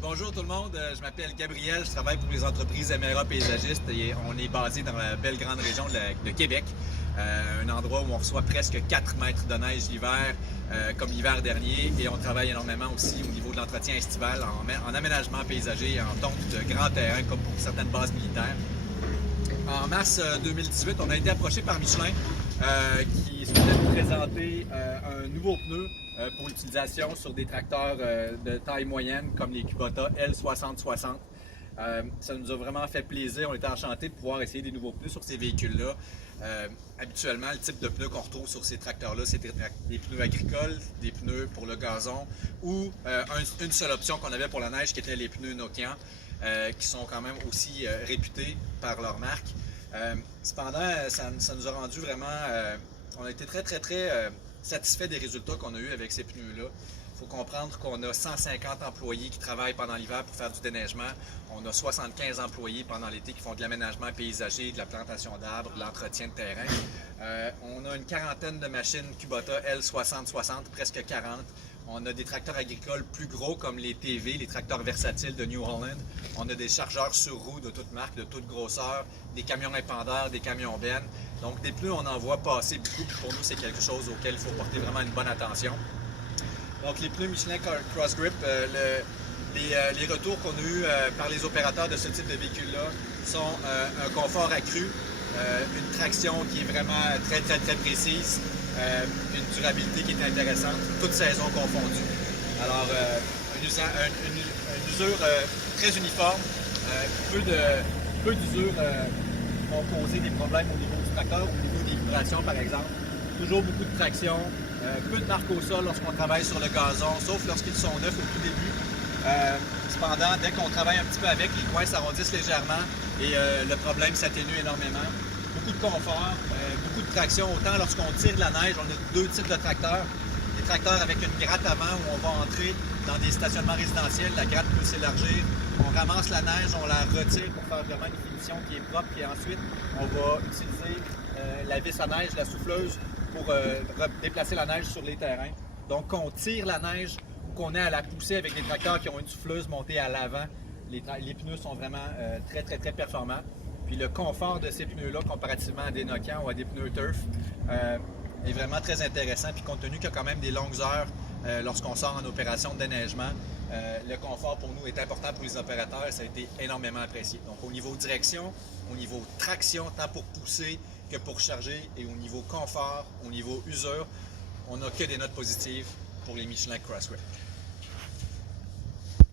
Bonjour tout le monde, je m'appelle Gabriel, je travaille pour les entreprises MRA Paysagistes et on est basé dans la belle grande région de Québec, un endroit où on reçoit presque 4 mètres de neige l'hiver, comme l'hiver dernier, et on travaille énormément aussi au niveau de l'entretien estival en aménagement paysager, en tonte de grands terrains comme pour certaines bases militaires. En mars 2018, on a été approché par Michelin qui souhaitait nous présenter un nouveau pneu pour l'utilisation sur des tracteurs de taille moyenne comme les Kubota L6060. Ça nous a vraiment fait plaisir. On était enchantés de pouvoir essayer des nouveaux pneus sur ces véhicules-là. Habituellement, le type de pneus qu'on retrouve sur ces tracteurs-là, c'est des pneus agricoles, des pneus pour le gazon ou une seule option qu'on avait pour la neige qui était les pneus Nokian, qui sont quand même aussi réputés par leur marque. Cependant, ça nous a rendu vraiment... on a été très satisfait des résultats qu'on a eu avec ces pneus-là. Il faut comprendre qu'on a 150 employés qui travaillent pendant l'hiver pour faire du déneigement. On a 75 employés pendant l'été qui font de l'aménagement paysager, de la plantation d'arbres, de l'entretien de terrain. On a une quarantaine de machines Kubota L6060, presque 40. On a des tracteurs agricoles plus gros comme les TV, les tracteurs versatiles de New Holland. On a des chargeurs sur roues de toutes marques, de toutes grosseurs, des camions épandeurs, des camions bennes. Donc des pneus, on en voit passer beaucoup. Puis pour nous, c'est quelque chose auquel il faut porter vraiment une bonne attention. Donc les pneus Michelin Cross Grip, les retours qu'on a eus par les opérateurs de ce type de véhicule-là sont un confort accru, une traction qui est vraiment très précise, une durabilité qui est intéressante, toutes saisons confondues. Alors, une usure très uniforme, peu d'usure vont causer des problèmes au niveau du tracteur, au niveau des vibrations par exemple. Toujours beaucoup de traction, peu de marque au sol lorsqu'on travaille sur le gazon, sauf lorsqu'ils sont neufs au tout début. Cependant, dès qu'on travaille un petit peu avec, les coins s'arrondissent légèrement et le problème s'atténue énormément. Beaucoup de confort, beaucoup de traction, autant lorsqu'on tire la neige, on a deux types de tracteurs. Des tracteurs avec une gratte avant où on va entrer dans des stationnements résidentiels, la gratte peut s'élargir, on ramasse la neige, on la retire pour faire vraiment une finition qui est propre et ensuite on va utiliser la vis à neige, la souffleuse pour déplacer la neige sur les terrains. Donc qu'on tire la neige ou qu'on ait à la pousser avec des tracteurs qui ont une souffleuse montée à l'avant, les pneus sont vraiment très performants. Puis le confort de ces pneus-là, comparativement à des Nokian ou à des pneus Turf, est vraiment très intéressant. Puis compte tenu qu'il y a quand même des longues heures lorsqu'on sort en opération de déneigement, le confort pour nous est important pour les opérateurs et ça a été énormément apprécié. Donc au niveau direction, au niveau traction, tant pour pousser que pour charger, et au niveau confort, au niveau usure, on n'a que des notes positives pour les Michelin Cross Grip.